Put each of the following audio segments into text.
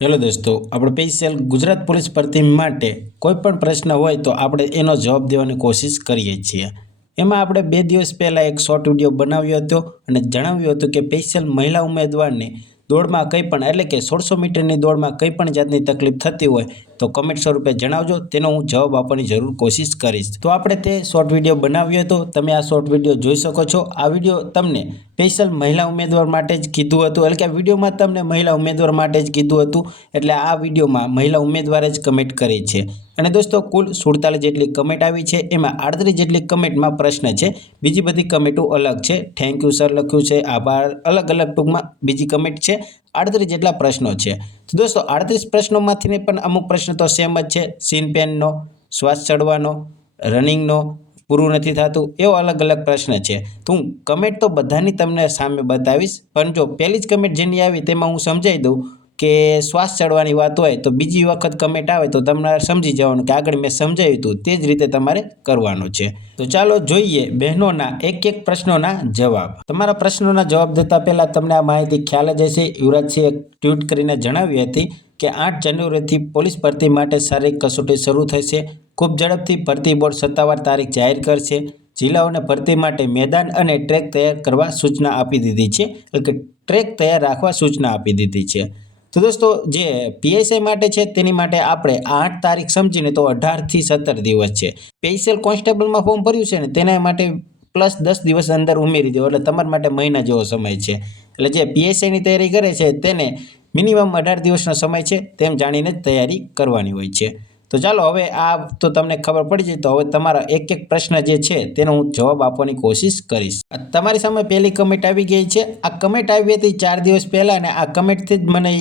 Hello દોસ્તો, આપણે special Gujarat police ભરતી માટે કોઈ પણ પ્રશ્ન હોય તો આપણે એનો જવાબ દેવાની કોશિશ કરીએ છીએ. એમાં આપણે 2 દિવસ પહેલાં એક શોર્ટ વિડીયો બનાવ્યો હતો અને જણાવ્યું હતું કે સ્પેશિયલ મહિલા ઉમેદવારને દોડમાં કંઈ પણ એટલે કે 1600 મીટરની દોડમાં કંઈ પણ જાતની તકલીફ થતી હોય તો કમેન્ટ સ્વરૂપે જણાવજો, તેનો હું જવાબ આપવાની જરૂર કોશિશ કરીશ. તો આપણે તે શોર્ટ વિડીયો બનાવ્યો હતો, તમે આ શોર્ટ વિડીયો જોઈ શકો છો. આ વિડીયો તમને સ્પેશિયલ મહિલા ઉમેદવાર માટે જ કીધું હતું, એટલે કે આ વિડીયોમાં તમને મહિલા ઉમેદવાર માટે જ કીધું હતું, એટલે આ વિડીયોમાં મહિલા ઉમેદવારે જ કમેન્ટ કરી છે. અને દોસ્તો કુલ 47 જેટલી કમેન્ટ આવી છે, એમાં 38 જેટલી કમેન્ટમાં પ્રશ્ન છે, બીજી બધી કમેન્ટો અલગ છે. થેન્ક યુ સર લખ્યું છે, આભાર, અલગ અલગ ટૂંકમાં બીજી કમેન્ટ છે. 38 જેટલા પ્રશ્નો છે. તો દોસ્તો 38 પ્રશ્નોમાંથી પણ અમુક પ્રશ્નો તો સેમ જ છે. સીન પેનનો, શ્વાસ ચડવાનો, રનિંગનો, પૂરું નથી થતું, એવો અલગ અલગ પ્રશ્ન છે. તો હું કમેન્ટ તો બધાની તમને સામે બતાવીશ, પણ જો પહેલી જ કમેન્ટ જેની આવી તેમાં હું સમજાવી દઉં કે શ્વાસ ચડવાની વાત હોય તો બીજી વખત કમેન્ટ આવે તો તમારે સમજી જવાનું કે આગળ મેં સમજાવ્યું હતું તે જ રીતે તમારે કરવાનું છે. તો ચાલો જોઈએ બહેનોના એક એક પ્રશ્નોના જવાબ. તમારા પ્રશ્નોના જવાબ દેતા પહેલાં તમને આ માહિતી ખ્યાલ જ હશે. યુવરાજસિંહે ટ્વીટ કરીને જણાવી હતી કે 8 જાન્યુઆરીથી પોલીસ ભરતી માટે શારીરિક કસોટી શરૂ થશે. ખૂબ ઝડપથી ભરતી બોર્ડ સત્તાવાર તારીખ જાહેર કરશે. જિલ્લાઓને ભરતી માટે મેદાન અને ટ્રેક તૈયાર કરવા સૂચના આપી દીધી છે, એટલે કે ટ્રેક તૈયાર રાખવા સૂચના આપી દીધી છે. તો દોસ્તો જે પીએસઆઈ માટે છે તેની માટે આપણે 8 તારીખ સમજીને તો 18 થી 17 દિવસ છે. સ્પેશિયલ કોન્સ્ટેબલમાં ફોર્મ ભર્યું છે ને તેના માટે પ્લસ 10 દિવસ અંદર ઉમેરી દો, એટલે તમારા માટે મહિના જેવો સમય છે. એટલે જે પીએસઆઈની તૈયારી કરે છે તેને મિનિમમ 18 દિવસનો સમય છે, તેમ જાણીને જ તૈયારી કરવાની હોય છે. તો ચાલો હવે આ તો તમને ખબર પડી જાય, તો હવે તમારા એક એક પ્રશ્ન જે છે તેનો હું જવાબ આપવાની કોશિશ કરીશ. તમારી સામે પહેલી કમેન્ટ આવી ગઈ છે. આ કમેન્ટ આવી હતી 4 દિવસ પહેલાં, અને આ કમેન્ટથી જ મને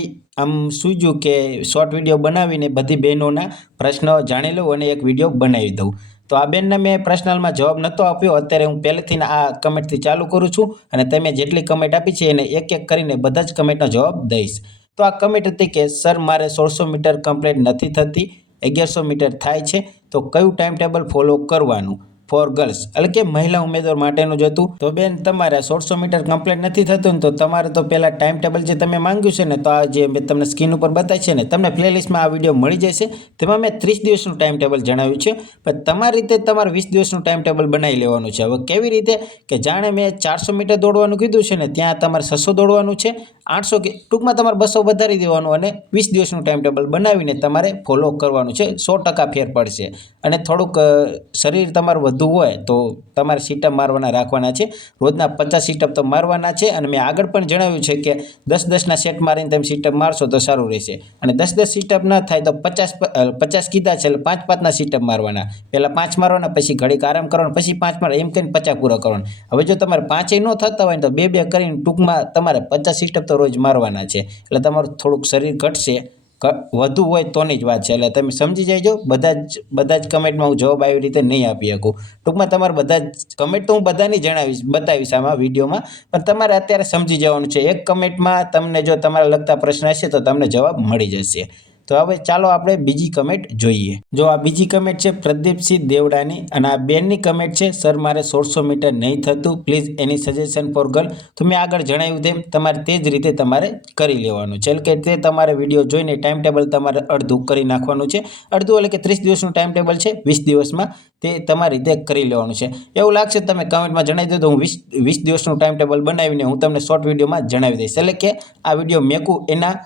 આમ સૂઝ્યું કે શોર્ટ વિડીયો બનાવીને બધી બહેનોના પ્રશ્નો જાણી લઉં અને એક વિડીયો બનાવી દઉં. તો આ બેનને મેં પર્સનલમાં જવાબ નહોતો આપ્યો, અત્યારે હું પહેલેથી આ કમેન્ટથી ચાલુ કરું છું અને તમે જેટલી કમેન્ટ આપી છે એને એક એક કરીને બધા જ કમેન્ટનો જવાબ દઈશ. તો આ કમેન્ટ હતી કે સર મારે 1600 મીટર કમ્પ્લીટ નથી થતી, 1100 મીટર થાય છે, તો કયું ટાઈમ ટેબલ ફોલો કરવાનું ફોર ગર્લ્સ, એટલે કે મહિલા ઉમેદવાર માટેનું જ હતું. તો બેન તમારે 1600 મીટર કમ્પ્લીટ નથી થતું ને તો તમારે તો પહેલાં ટાઈમ ટેબલ જે તમે માંગ્યું છે ને, તો આ જે મેં તમને સ્ક્રીન ઉપર બતાવી છે ને, તમને પ્લેલિસ્ટમાં આ વિડીયો મળી જશે. તેમાં મેં 30 દિવસનું ટાઈમ ટેબલ જણાવ્યું છે, પણ તમારી રીતે તમારે 20 દિવસનું ટાઈમ ટેબલ બનાવી લેવાનું છે. હવે કેવી રીતે કે જાણે મેં 400 મીટર દોડવાનું કીધું છે ને, ત્યાં તમારે 600 દોડવાનું છે, 800 કે ટૂંકમાં તમારે 200 વધારી દેવાનું અને 20 દિવસનું ટાઈમ ટેબલ બનાવીને તમારે ફોલો કરવાનું છે. 100% ફેર પડશે. અને થોડુંક શરીર તમારું વધુ હોય તો તમારે સીટઅપ મારવાના રાખવાના છે. રોજના 50 સીટઅપ તો મારવાના છે, અને મેં આગળ પણ જણાવ્યું છે કે 10-10ના સેટ મારીને તમે સીટઅપ મારશો તો સારું રહેશે. અને 10-10 સીટઅપ ન થાય તો 50 કીધા છે, એટલે 5-5ના સીટઅપ મારવાના. પહેલાં 5 મારવાના, પછી ઘડીક આરામ કરવાનો, પછી 5 મારવા, એમ કરીને 50 પૂરા કરવાના. હવે જો તમારે 5 ન થતા હોય તો 2-2 કરીને ટૂંકમાં તમારે 50 સીટઅપ તો રોજ મારવાના છે. એટલે તમારું થોડુંક શરીર ઘટશે, વધુ હોય તોની જ વાત છે. એટલે તમે સમજી જાયજો. બધા જ કમેન્ટમાં હું જવાબ આવી રીતે નહીં આપી શકું. ટૂંકમાં તમારે બધા જ કમેન્ટ તો હું બધાની બતાવીશ આમાં વિડીયોમાં, પણ તમારે અત્યારે સમજી જવાનું છે. એક કમેન્ટમાં તમને જો તમારા લગતા પ્રશ્ન હશે તો તમને જવાબ મળી જશે. તો હવે ચાલો આપણે બીજી કમેન્ટ જોઈએ. જો આ બીજી કમેન્ટ છે પ્રદીપસિંહ દેવડાની, અને આ બેનની કમેન્ટ છે સર મારે 1600 મીટર નહીં થતું, please any suggestion four girl. તો મેં આગળ જણાવ્યું તેમ તમારે તે જ રીતે તમારે કરી લેવાનું છે, એટલે કે તે તમારે વિડીયો જોઈને ટાઈમ ટેબલ તમારે અડધું કરી નાખવાનું છે. અડધું એટલે કે 30 દિવસનું ટાઈમ ટેબલ છે, 20 દિવસમાં તે તમારી રીતે કરી લેવાનું છે. એવું લાગશે તમે કમેન્ટમાં જણાવી દો તો હું 20 દિવસનું ટાઈમ ટેબલ બનાવીને હું તમને શોર્ટ વિડીયોમાં જણાવી દઈશ. એટલે કે આ વિડીયો મેકું એના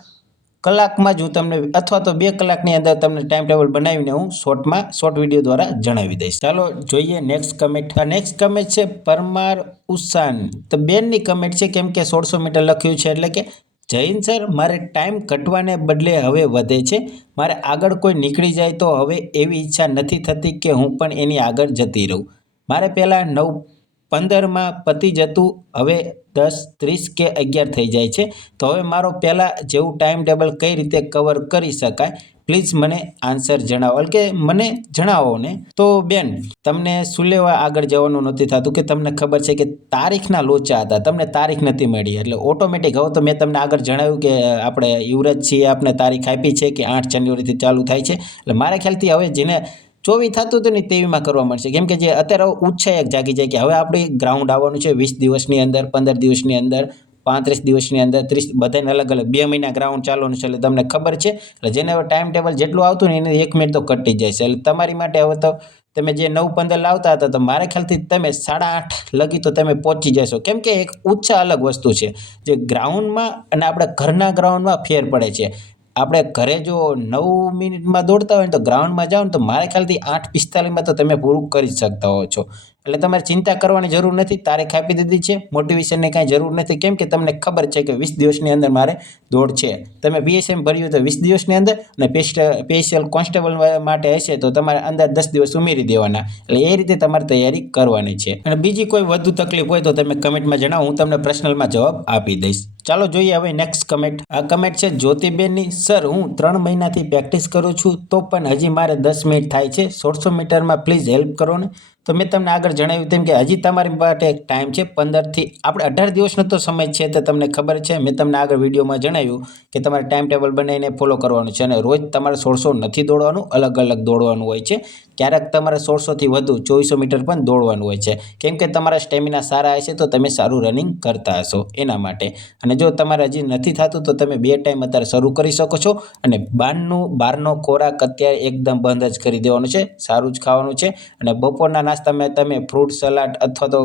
કલાકમાં જ હું તમને, અથવા તો 2 કલાકની અંદર તમને ટાઈમ ટેબલ બનાવીને હું શોર્ટ વિડીયો દ્વારા જણાવી દઈશ. ચાલો જોઈએ નેક્સ્ટ કમેન્ટ. આ નેક્સ્ટ કમેન્ટ છે પરમાર ઉસાન. તો બેનની કમેન્ટ છે, કેમ કે 1600 મીટર લખ્યું છે, એટલે કે જૈન સર મારે ટાઈમ ઘટવાને બદલે હવે વધે છે. મારે આગળ કોઈ નીકળી જાય તો હવે એવી ઈચ્છા નથી થતી કે હું પણ એની આગળ જતી રહું. મારે પહેલાં 9:15માં પતી જતું, હવે 10:30 કે 11 થઈ જાય છે. તો હવે મારો પહેલાં જેવું ટાઈમ ટેબલ કઈ રીતે કવર કરી શકાય, પ્લીઝ મને આન્સર જણાવો, એટલે કે મને જણાવો ને. તો બેન તમને શું લેવા આગળ જવાનું નથી થતું, કે તમને ખબર છે કે તારીખના લોચા હતા, તમને તારીખ નથી મળી, એટલે ઓટોમેટિક. હવે તો મેં તમને આગળ જણાવ્યું કે આપણે યુવરાજસિંહે આપણે તારીખ આપી છે કે 8 જાન્યુઆરીથી ચાલુ થાય છે. એટલે મારા ખ્યાલથી હવે જેને 24 થતું હતું ને તેવીમાં કરવા મળશે, કેમ કે જે અત્યારે ઉત્સાહ એક જાગી જાય કે હવે આપણે ગ્રાઉન્ડ આવવાનું છે 20 દિવસની અંદર, 15 દિવસની અંદર, 35 દિવસની અંદર 30 બધાને અલગ અલગ 2 મહિના ગ્રાઉન્ડ ચાલવાનું છે એટલે તમને ખબર છે. એટલે જેને હવે ટાઈમ ટેબલ જેટલું આવતું ને એને 1 મિનિટ તો કટી જાય છે. એટલે તમારી માટે હવે તો તમે જે 9:15 લાવતા હતા તો મારા ખ્યાલથી તમે 8:30 લગી તો તમે પહોંચી જશો. કેમ કે એક ઉત્સાહ અલગ વસ્તુ છે. જે ગ્રાઉન્ડમાં અને આપણે ઘરના ગ્રાઉન્ડમાં ફેર પડે છે. આપણે ઘરે જો 9 મિનિટમાં દોડતા હોય ને તો ગ્રાઉન્ડમાં જાઓ ને તો મારા ખ્યાલથી 8:45માં તો તમે પૂરું કરી શકતા હો છો. એટલે તમારે ચિંતા કરવાની જરૂર નથી. તારીખ આપી દીધી છે, મોટિવેશનની કાંઈ જરૂર નથી. કેમ કે તમને ખબર છે કે 20 દિવસની અંદર મારે દોડ છે. તમે પીએસઆઈ ભર્યું તો 20 દિવસની અંદર અને સ્પેશિયલ કોન્સ્ટેબલ માટે હશે તો તમારે અંદર 10 દિવસ ઉમેરી દેવાના. એટલે એ રીતે તમારે તૈયારી કરવાની છે. અને બીજી કોઈ વધુ તકલીફ હોય તો તમે કમેન્ટમાં જણાવો, હું તમને પર્સનલમાં જવાબ આપી દઈશ. ચાલો જોઈએ હવે નેક્સ્ટ કમેન્ટ. આ કમેન્ટ છે જ્યોતિબેનની. સર, હું 3 મહિનાથી પ્રેક્ટિસ કરું છું તો પણ હજી મારે 10 મિનિટ થાય છે. 1600 મીટરમાં પ્લીઝ હેલ્પ કરો ને. તો મેં તમને આગળ જણાવ્યું તેમ કે હજી તમારી માટે એક ટાઈમ છે 15થી આપણે 18 દિવસનો તો સમય છે. તો તમને ખબર છે, મેં તમને આગળ વિડીયોમાં જણાવ્યું કે તમારે ટાઈમ ટેબલ બનાવીને ફોલો કરવાનું છે અને રોજ તમારે 1600 નથી દોડવાનું, અલગ અલગ દોડવાનું હોય છે. ક્યારેક તમારે 1600થી વધુ 2400 મીટર પણ દોડવાનું હોય છે. કેમ કે તમારા સ્ટેમિના સારા હશે તો તમે સારું રનિંગ કરતા હશો એના માટે. અને જો તમારે હજી નથી થતું તો તમે 2 ટાઈમ અત્યારે શરૂ કરી શકો છો. અને બહારનો ખોરાક અત્યારે એકદમ બંધ જ કરી દેવાનો છે. સારું જ ખાવાનું છે. અને બપોરના નાસ્તામાં તમે ફ્રૂટ સલાડ અથવા તો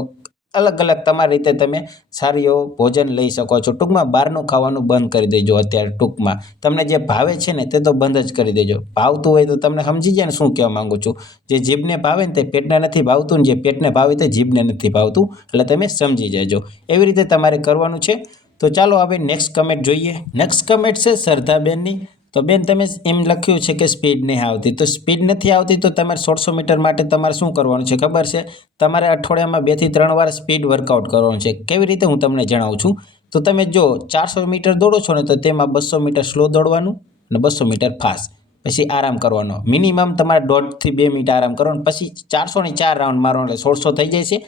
અલગ અલગ તમારી રીતે તમે સારું એવું ભોજન લઈ શકો છો. ટૂંકમાં બહારનું ખાવાનું બંધ કરી દેજો. અત્યારે ટૂંકમાં તમને જે ભાવે છે ને તે તો બંધ જ કરી દેજો. ભાવતું હોય તો તમને સમજી જાય ને શું કહેવા માંગુ છું. જે જીભને ભાવે ને તે પેટને નથી ભાવતું, ને જે પેટને ભાવે તે જીભને નથી ભાવતું. એટલે તમે સમજી જજો. એવી રીતે તમારે કરવાનું છે. તો ચાલો હવે નેક્સ્ટ કમેન્ટ જોઈએ. નેક્સ્ટ કમેન્ટ છે શ્રદ્ધાબેનની. તો બેન, તમે એમ લખ્યું છે કે સ્પીડ નહીં આવતી. તો સ્પીડ નથી આવતી તો તમારે 1600 મીટર માટે તમારે શું કરવાનું છે ખબર છે? તમારે અઠવાડિયામાં 2 થી 3 વાર સ્પીડ વર્કઆઉટ કરવાનું છે. કેવી રીતે હું તમને જણાવું છું. તો તમે જો 400 મીટર દોડો છો ને તો તેમાં 200 મીટર સ્લો દોડવાનું અને 200 મીટર ફાસ્ટ. પછી આરામ કરવાનો. મિનિમમ તમારે 1.5 થી 2 મિનિટ આરામ કરવાનો. પછી 400ની 4 રાઉન્ડ મારો એટલે 1600 થઈ જાય છે.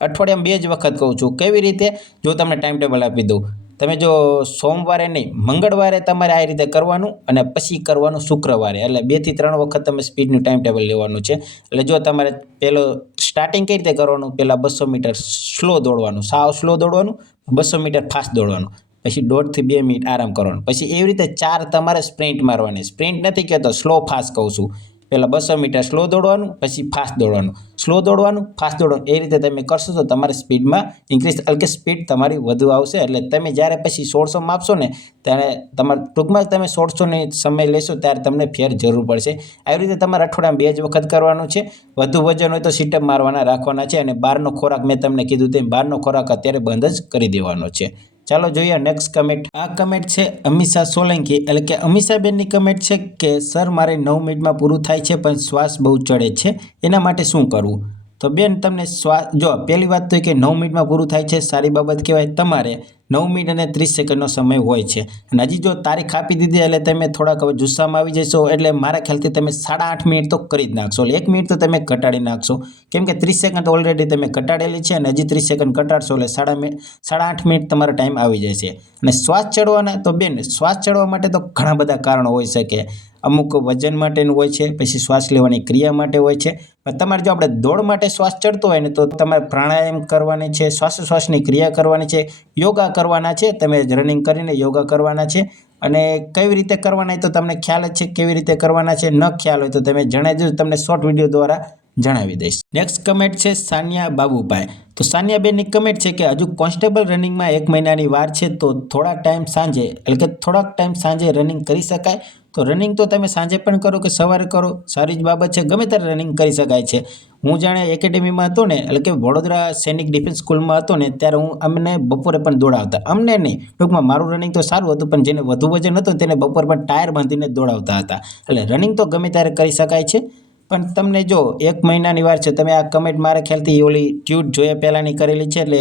અઠવાડિયામાં 2 જ વખત કહું છું. કેવી રીતે? જો તમને ટાઈમ ટેબલ આપી દઉં. તમે જો સોમવારે નહીં, મંગળવારે તમારે આ રીતે કરવાનું અને પછી કરવાનું શુક્રવારે. એટલે 2 થી 3 વખત તમે સ્પીડનું ટાઈમ ટેબલ લેવાનું છે. એટલે જો તમારે પહેલો સ્ટાર્ટિંગ કઈ રીતે કરવાનું, પહેલાં 200 મીટર સ્લો દોડવાનું, સાવ સ્લો દોડવાનું, 200 મીટર ફાસ્ટ દોડવાનું, પછી 1.5 થી 2 મિનિટ આરામ કરવાનું. પછી એવી રીતે 4 તમારે સ્પ્રિન્ટ મારવાની. સ્પ્રિન્ટ નથી કહેતો, સ્લો ફાસ્ટ કહું છું. પહેલાં 200 મીટર સ્લો દોડવાનું, પછી ફાસ્ટ દોડવાનું, સ્લો દોડવાનું, ફાસ્ટ દોડવાનું. એ રીતે તમે કરશો તો તમારી સ્પીડમાં ઇન્ક્રીઝ, એટલે કે સ્પીડ તમારી વધુ આવશે. એટલે તમે જ્યારે પછી 1600 માપશો ને ત્યારે તમારે ટૂંકમાં તમે 1600ની સમય લેશો ત્યારે તમને ફેર જરૂર પડશે. આવી રીતે તમારે અઠવાડિયામાં 2 જ વખત કરવાનું છે. વધુ વજન હોય તો સીટઅપ મારવાના રાખવાના છે. અને બહારનો ખોરાક મેં તમને કીધું તેમ બહારનો ખોરાક અત્યારે બંધ જ કરી દેવાનો છે. ચાલો જોઈએ નેક્સ્ટ કમેન્ટ. આ કમેન્ટ છે અમીષા સોલંકી. એટલે કે અમીષાબેનની કમેન્ટ છે કે સર, મારે 9 મિનિટમાં પૂરું થાય છે પણ શ્વાસ બહુ ચડે છે, એના માટે શું કરવું? તો બેન, તમને શ્વાસ, જો પહેલી વાત તો કે 9 મિનિટમાં પૂરું થાય છે સારી બાબત કહેવાય. તમારે 9 મિનિટ અને 30 સેકન્ડનો સમય હોય છે. અને હજી જો તારીખ આપી દીધી એટલે તમે થોડાક હવે જુસ્સામાં આવી જશો. એટલે મારા ખ્યાલથી તમે 8.5 મિનિટ તો કરી જ નાખશો. એટલે 1 મિનિટ તો તમે ઘટાડી નાખશો. કેમ કે 30 સેકન્ડ ઓલરેડી તમે ઘટાડેલી છે અને હજી 30 સેકન્ડ ઘટાડશો એટલે 8.5 મિનિટ તમારો ટાઈમ આવી જશે. અને શ્વાસ ચડવાના તો બેન, શ્વાસ ચડવા માટે તો ઘણા બધા કારણો હોઈ શકે. અમુક વજન માટેનું હોય છે, પછી શ્વાસ લેવાની ક્રિયા માટે હોય છે. પણ તમારે જો આપણે દોડ માટે શ્વાસ ચડતો હોય ને તો તમારે પ્રાણાયામ કરવાની છે, શ્વાસોશ્વાસની ક્રિયા કરવાની છે, યોગા કરવાના છે. તમે રનિંગ કરીને યોગા કરવાના છે. અને કેવી રીતે કરવાના તો તમને ખ્યાલ જ છે કેવી રીતે કરવાના છે. ન ખ્યાલ હોય તો તમે જણાવી દેજો, તમને શોર્ટ વિડીયો દ્વારા જણાવી દઈશ. નેક્સ્ટ કમેન્ટ છે સાનિયા બાબુભાઈ. તો સાનિયાબેનની કમેન્ટ છે કે હજુ કોન્સ્ટેબલ રનિંગમાં 1 મહિનાની વાર છે તો થોડાક ટાઈમ સાંજે, એટલે કે થોડાક ટાઈમ સાંજે રનિંગ કરી શકાય. તો રનિંગ તો તમે સાંજે પણ કરો કે સવારે કરો, સારી જ બાબત છે. ગમે ત્યારે રનિંગ કરી શકાય છે. હું જાણે એકેડેમીમાં હતો ને, એટલે કે વડોદરા સૈનિક ડિફેન્સ સ્કૂલમાં હતો ને ત્યારે અમને બપોરે પણ દોડાવતા. અમને નહીં, ટૂંકમાં મારું રનિંગ તો સારું હતું પણ જેને વધુ વજન હતું તેને બપોર પણ ટાયર બાંધીને દોડાવતા હતા. એટલે રનિંગ તો ગમે ત્યારે કરી શકાય છે. પણ તમને જો 1 મહિનાની વાર છે, તમે આ કમેન્ટ મારા ખ્યાલથી ઓલી ટ્યુટ જોયા પહેલાંની કરેલી છે. એટલે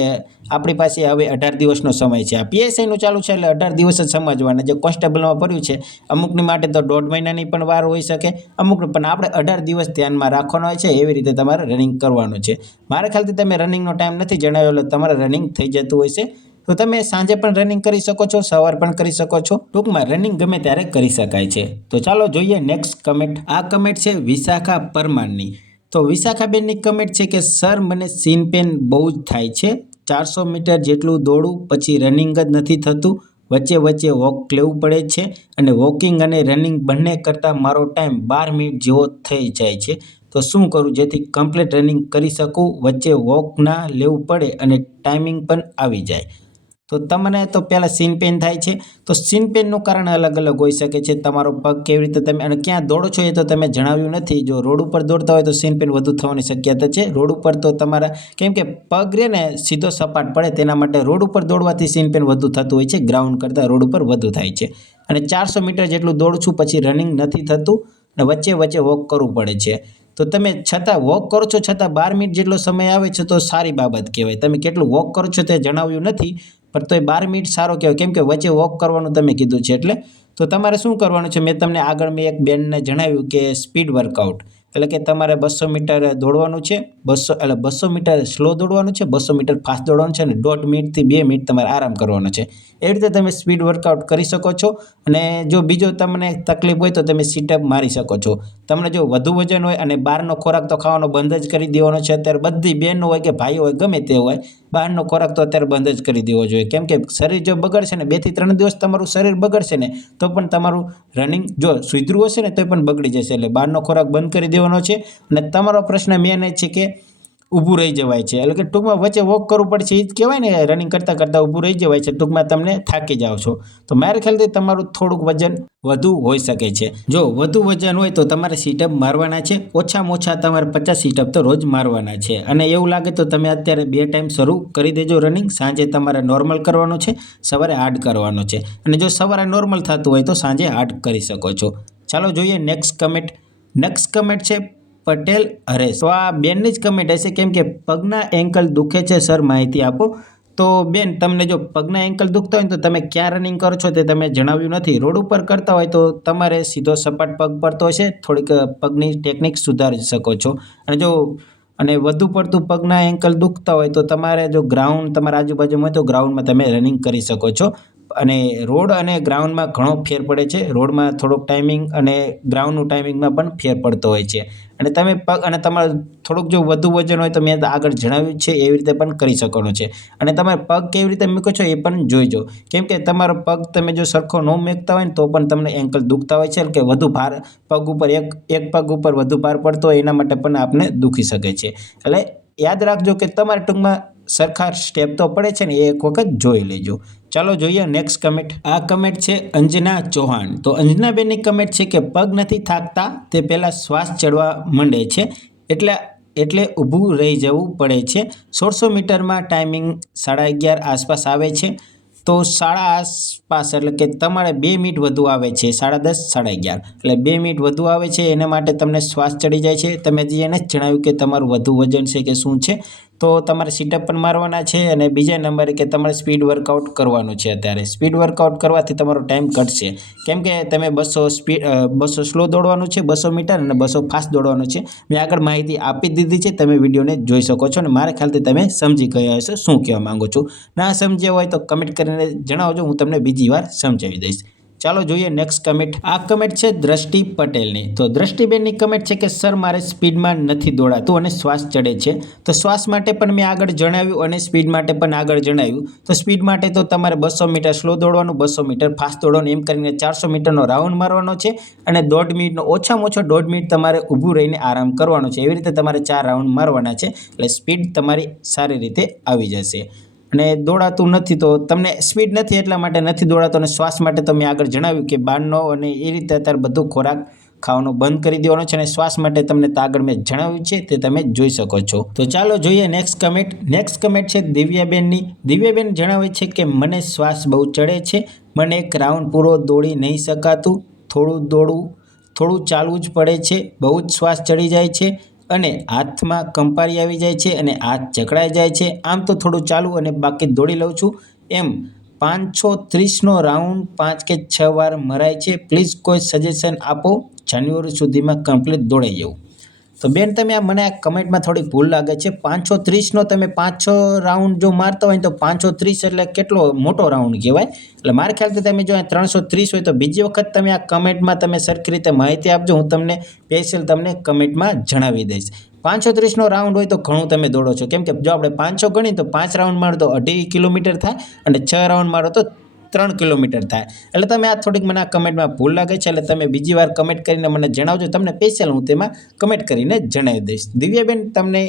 આપણી પાસે હવે 18 દિવસનો સમય છે. આ પીએસઆઈનું ચાલુ છે એટલે 18 દિવસ જ સમજવાના. જે કોન્સ્ટેબલમાં પડ્યું છે અમુકની માટે તો 1.5 મહિનાની પણ વાર હોઈ શકે, અમુકને પણ આપણે 18 દિવસ ધ્યાનમાં રાખવાનો હોય છે. એવી રીતે તમારે રનિંગ કરવાનું છે. મારા ખ્યાલથી તમે રનિંગનો ટાઈમ નથી જણાવ્યો એટલે તમારે રનિંગ થઈ જતું હોય છે. તો તમે સાંજે પણ રનિંગ કરી શકો છો, સવાર પણ કરી શકો છો. ટૂંકમાં રનિંગ ગમે ત્યારે કરી શકાય છે. તો ચાલો જોઈએ નેક્સ્ટ કમેન્ટ. આ કમેન્ટ છે વિશાખા પરમારની. તો વિશાખાબેનની કમેન્ટ છે કે સર, મને સીન પેન બહુ જ થાય છે 400 મીટર જેટલું દોડું, પછી રનિંગ જ નથી થતું, વચ્ચે વચ્ચે વોક લેવું પડે છે અને વોકિંગ અને રનિંગ બંને કરતાં મારો ટાઈમ 12 મિનિટ જેવો થઈ જાય છે. તો શું કરું જેથી કમ્પ્લીટ રનિંગ કરી શકું, વચ્ચે વોક ના લેવું પડે અને ટાઈમિંગ પણ આવી જાય? તો તમને તો પહેલાં સીન પેઇન થાય છે. તો સીન પેઇનનું કારણ અલગ અલગ હોઈ શકે છે. તમારો પગ કેવી રીતે તમે અને ક્યાં દોડો છો એ તો તમે જણાવ્યું નથી. જો રોડ ઉપર દોડતા હોય તો સીન પેઇન વધુ થવાની શક્યતા છે. રોડ ઉપર તો તમારા કેમ કે પગ રહે ને સીધો સપાટ પડે, તેના માટે રોડ ઉપર દોડવાથી સીન પેઇન વધુ થતું હોય છે. ગ્રાઉન્ડ કરતાં રોડ ઉપર વધુ થાય છે. અને 400 મીટર જેટલું દોડું છું, પછી રનિંગ નથી થતું અને વચ્ચે વચ્ચે વોક કરવું પડે છે. તો તમે છતાં વોક કરો છો, છતાં 12 મિનિટ જેટલો સમય આવે છે તો સારી બાબત કહેવાય. તમે કેટલું વોક કરો છો તે જણાવ્યું નથી, પણ તો એ 12 મિનિટ સારો કહેવાય, કેમ કે વચ્ચે વોક કરવાનું તમે કીધું છે એટલે. તો તમારે શું કરવાનું છે, મેં તમને આગળ એક બેનને જણાવ્યું કે સ્પીડ વર્કઆઉટ એટલે કે તમારે 200 મીટર દોડવાનું છે, 200 મીટર સ્લો દોડવાનું છે, 200 મીટર ફાસ્ટ દોડવાનું છે અને 1.5 મિનિટથી 2 મિનિટ તમારે આરામ કરવાનો છે. એ રીતે તમે સ્પીડ વર્કઆઉટ કરી શકો છો. અને જો બીજો તમને તકલીફ હોય તો તમે સીટઅપ મારી શકો છો. તમને જો વધુ વજન હોય અને બહારનો ખોરાક તો ખાવાનો બંધ જ કરી દેવાનો છે. અત્યારે બધી બહેનો હોય કે ભાઈઓ હોય ગમે તે હોય, બહારનો ખોરાક તો અત્યારે બંધ જ કરી દેવો જોઈએ. કેમ કે શરીર જો બગડશે ને, 2 થી 3 દિવસ તમારું શરીર બગડશે ને તો પણ તમારું રનિંગ જો સુધર્યું હશે ને તો પણ બગડી જશે. એટલે બહારનો ખોરાક બંધ કરી દેવાનો છે. અને તમારો પ્રશ્ન મેન એ છે કે ઊભું રહી જવાય છે, એટલે કે ટૂંકમાં વચ્ચે વોક કરવું પડશે. એ જ કહેવાય ને, રનિંગ કરતાં કરતાં ઊભું રહી જવાય છે. ટૂંકમાં તમને થાકી જાઓ છો. તો મારા ખ્યાલથી તમારું થોડુંક વજન વધુ હોઈ શકે છે. જો વધુ વજન હોય તો તમારે સીટઅપ મારવાના છે. ઓછામાં ઓછા તમારે 50 સીટઅપ તો રોજ મારવાના છે. અને એવું લાગે તો તમે અત્યારે 2 ટાઈમ શરૂ કરી દેજો રનિંગ. સાંજે તમારે નોર્મલ કરવાનું છે, સવારે હાર્ડ કરવાનું છે. અને જો સવારે નોર્મલ થતું હોય તો સાંજે હાર્ડ કરી શકો છો. ચાલો જોઈએ નેક્સ્ટ કમેન્ટ. નેક્સ્ટ કમેન્ટ છે પટેલ હરેશ. તો આ બેનની જ કમેન્ટ હશે, કેમ કે પગના એન્કલ દુખે છે સર, માહિતી આપો. તો બેન, તમને જો પગના એન્કલ દુખતા હોય તો તમે ક્યાં રનિંગ કરો છો તે તમે જણાવ્યું નથી. રોડ ઉપર કરતા હોય તો તમારે સીધો સપાટ પગ પડતો હશે, થોડીક પગની ટેકનિક સુધારી શકો છો. અને વધુ પડતું પગના એન્કલ દુખતા હોય તો તમારે જો ગ્રાઉન્ડ તમારા આજુબાજુમાં હોય તો ગ્રાઉન્ડમાં તમે રનિંગ કરી શકો છો. અને રોડ અને ગ્રાઉન્ડમાં ઘણો ફેર પડે છે. રોડમાં થોડોક ટાઈમિંગ અને ગ્રાઉન્ડનું ટાઈમિંગમાં પણ ફેર પડતો હોય છે. અને તમે પગ અને તમારે થોડુંક જો વધુ વજન હોય તો મેં આગળ જણાવ્યું છે એવી રીતે પણ કરી શકવાનું છે. અને તમે પગ કેવી રીતે મૂકો છો એ પણ જોઈજો, કેમ કે તમારો પગ તમે જો સરખો ન મૂકતા હોય ને તો પણ તમને એન્કલ દુખતા હોય છે. કે વધુ ભાર પગ ઉપર એક પગ ઉપર વધુ ભાર પડતો હોય એના માટે પણ આપને દુખી શકે છે. એટલે યાદ રાખજો કે તમારે ટૂંકમાં સરખા સ્ટેપ તો પડે છે ને, એ એક વખત જોઈ લેજો. ચાલો જોઈએ નેક્સ્ટ કમેન્ટ. આ કમેન્ટ છે અંજના ચૌહાણ. તો અંજનાબેનની કમેન્ટ છે કે પગ નથી થાકતા, તે પહેલાં શ્વાસ ચડવા માંડે છે એટલે ઊભું રહી જવું પડે છે. 1600 મીટરમાં ટાઈમિંગ 11:30 આસપાસ આવે છે. તો 11:30 આસપાસ એટલે કે તમારે 2 મિનિટ વધુ આવે છે. 10:30, 11:30 એટલે 2 મિનિટ વધુ આવે છે. એના માટે તમને શ્વાસ ચડી જાય છે. તમે જે એને જ જણાવ્યું કે તમારું વધુ વજન છે કે શું છે, તો તમારે સીટઅપ પણ મારવાના છે. અને બીજા નંબરે કે તમારે સ્પીડ વર્કઆઉટ કરવાનું છે. અત્યારે સ્પીડ વર્કઆઉટ કરવાથી તમારો ટાઈમ ઘટશે, કેમ કે તમે 200 સ્લો દોડવાનું છે, 200 મીટર અને 200 ફાસ્ટ દોડવાનું છે. મેં આગળ માહિતી આપી દીધી છે, તમે વિડીયોને જોઈ શકો છો. અને મારા ખ્યાલથી તમે સમજી ગયા હશો શું કહેવા માંગુ છું. ના સમજ્યા હોય તો કમેન્ટ કરીને જણાવજો, હું તમને બીજી વાર સમજાવી દઈશ. ચાલો જોઈએ નેક્સ્ટ કમેન્ટ. આ કમેન્ટ છે દ્રષ્ટિ પટેલની. તો દ્રષ્ટિબેનની કમેન્ટ છે કે સર, મારે સ્પીડમાં નથી દોડાતું અને શ્વાસ ચડે છે. તો શ્વાસ માટે પણ મેં આગળ જણાવ્યું અને સ્પીડ માટે પણ આગળ જણાવ્યું. તો સ્પીડ માટે તો તમારે 200 મીટર સ્લો દોડવાનું, 200 મીટર ફાસ્ટ દોડવાનું, એમ કરીને 400 મીટરનો રાઉન્ડ મારવાનો છે. અને 1.5 મિનિટનો ઓછામાં ઓછો 1.5 મિનિટ તમારે ઊભું રહીને આરામ કરવાનો છે. એવી રીતે તમારે 4 રાઉન્ડ મારવાના છે. એટલે સ્પીડ તમારી સારી રીતે આવી જશે. અને દોડાતું નથી તો તમને સ્પીડ નથી એટલા માટે નથી દોડાતો. અને શ્વાસ માટે તો મેં આગળ જણાવ્યું કે બહારનો અને એ રીતે અત્યારે બધું ખોરાક ખાવાનું બંધ કરી દેવાનો છે. અને શ્વાસ માટે તમને આગળ મેં જણાવ્યું છે તે તમે જોઈ શકો છો. તો ચાલો જોઈએ નેક્સ્ટ કમેન્ટ. નેક્સ્ટ કમેન્ટ છે દિવ્યાબેનની. દિવ્યાબેન જણાવે છે કે મને શ્વાસ બહુ ચડે છે, મને એક રાઉન્ડ પૂરો દોડી નહીં શકાતું, થોડું ચાલવું જ પડે છે, બહુ જ શ્વાસ ચડી જાય છે અને હાથમાં કંપારી આવી જાય છે અને હાથ જકડાઈ જાય છે. આમ તો થોડું ચાલવું અને બાકી દોડી લઉં છું. એમ 530નો રાઉન્ડ 5 કે 6 વાર મરાય છે. પ્લીઝ કોઈ સજેશન આપો, જાન્યુઆરી સુધીમાં કમ્પ્લીટ દોડાઈ જવું. તો બેન, તમે મને આ કમેન્ટમાં થોડી ભૂલ લાગે છે. 530નો તમે 5-6 રાઉન્ડ જો મારતા હોય તો 530 એટલે કેટલો મોટો રાઉન્ડ કહેવાય. એટલે મારા ખ્યાલથી તમે જો 330 હોય તો બીજી વખત તમે આ કમેન્ટમાં તમે સરખી રીતે માહિતી આપજો. હું તમને સ્પેશિયલ તમને કમેન્ટમાં જણાવી દઈશ. 530નો રાઉન્ડ હોય તો ઘણું તમે દોડો છો, કેમ કે જો આપણે 500 ગણીએ તો 5 રાઉન્ડ મારો તો 2.5 કિલોમીટર થાય અને 6 રાઉન્ડ મારો તો 3 કિલોમીટર થાય. એટલે તમે આ થોડીક મને આ કમેન્ટમાં ભૂલ લાગે છે, એટલે તમે બીજી વાર કમેન્ટ કરીને મને જણાવજો. તમને સ્પેશિયલ હું તેમાં કમેન્ટ કરીને જણાવી દઈશ. દિવ્યાબેન, તમને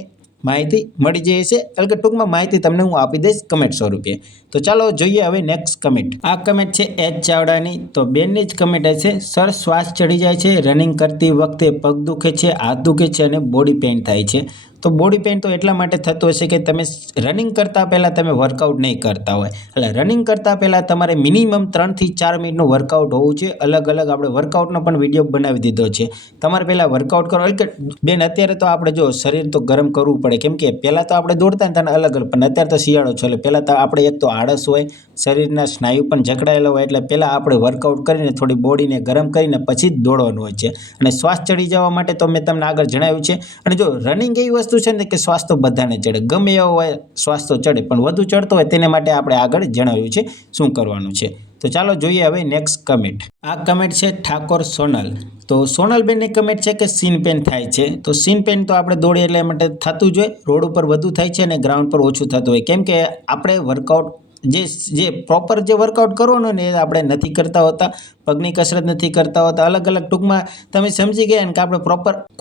માહિતી મળી જાય છે, એટલે કે ટૂંકમાં માહિતી તમને હું આપી દઈશ કમેન્ટ સ્વરૂપે. તો ચાલો જોઈએ હવે નેક્સ્ટ કમેન્ટ. આ કમેન્ટ છે એચ ચાવડાની. તો બેનની જ કમેન્ટ છે, સર શ્વાસ ચડી જાય છે, રનિંગ કરતી વખતે પગ દુખે છે, હાથ દુખે છે અને બોડી પેઇન થાય છે. તો બોડી પેઇન તો એટલા માટે થતું હશે કે તમે રનિંગ કરતાં પહેલાં તમે વર્કઆઉટ નહીં કરતા હોય. એટલે રનિંગ કરતાં પહેલાં તમારે મિનિમમ 3થી 4 મિનિટનું વર્કઆઉટ હોવું જોઈએ. અલગ અલગ આપણે વર્કઆઉટનો પણ વિડીયો બનાવી દીધો છે. તમારે પહેલાં વર્કઆઉટ કરો. એટલે કે બેન, અત્યારે તો આપણે જો શરીર તો ગરમ કરવું પડે, કેમ કે પહેલાં તો આપણે દોડતા ને તને અલગ અલગ, પણ અત્યારે તો શિયાળો છે એટલે પહેલાં તો આપણે એક તો આળસ હોય, શરીરના સ્નાયુ પણ જકડાયેલા હોય, એટલે પહેલાં આપણે વર્કઆઉટ કરીને થોડી બોડીને ગરમ કરીને પછી જ દોડવાનું હોય છે. અને શ્વાસ ચડી જવા માટે તો મેં તમને આગળ જણાવ્યું છે. અને જો રનિંગ એવી વસ્તુ છે ને કે શ્વાસ તો બધાને ચડે, ગમે એવો હોય શ્વાસ તો ચડે, પણ વધુ ચડતો હોય તેને માટે આપણે આગળ જણાવ્યું છે શું કરવાનું છે. તો ચાલો જોઈએ હવે નેક્સ્ટ કમેન્ટ. આ કમેન્ટ છે ઠાકોર સોનલ. તો સોનલબેનની કમેન્ટ છે કે સીન પેન થાય છે. તો સીન પેન તો આપણે દોડીએ એટલે માટે થતું જ હોય, રોડ ઉપર વધુ થાય છે અને ગ્રાઉન્ડ પર ઓછું થતું હોય, કેમ કે આપણે વર્કઆઉટ જે પ્રોપર જે વર્કઆઉટ કરવાનું ને એ આપણે નથી કરતા હોતા, પગની કસરત નથી કરતા હોતા, અલગ અલગ ટૂંકમાં તમે સમજી ગયા ને કે આપણે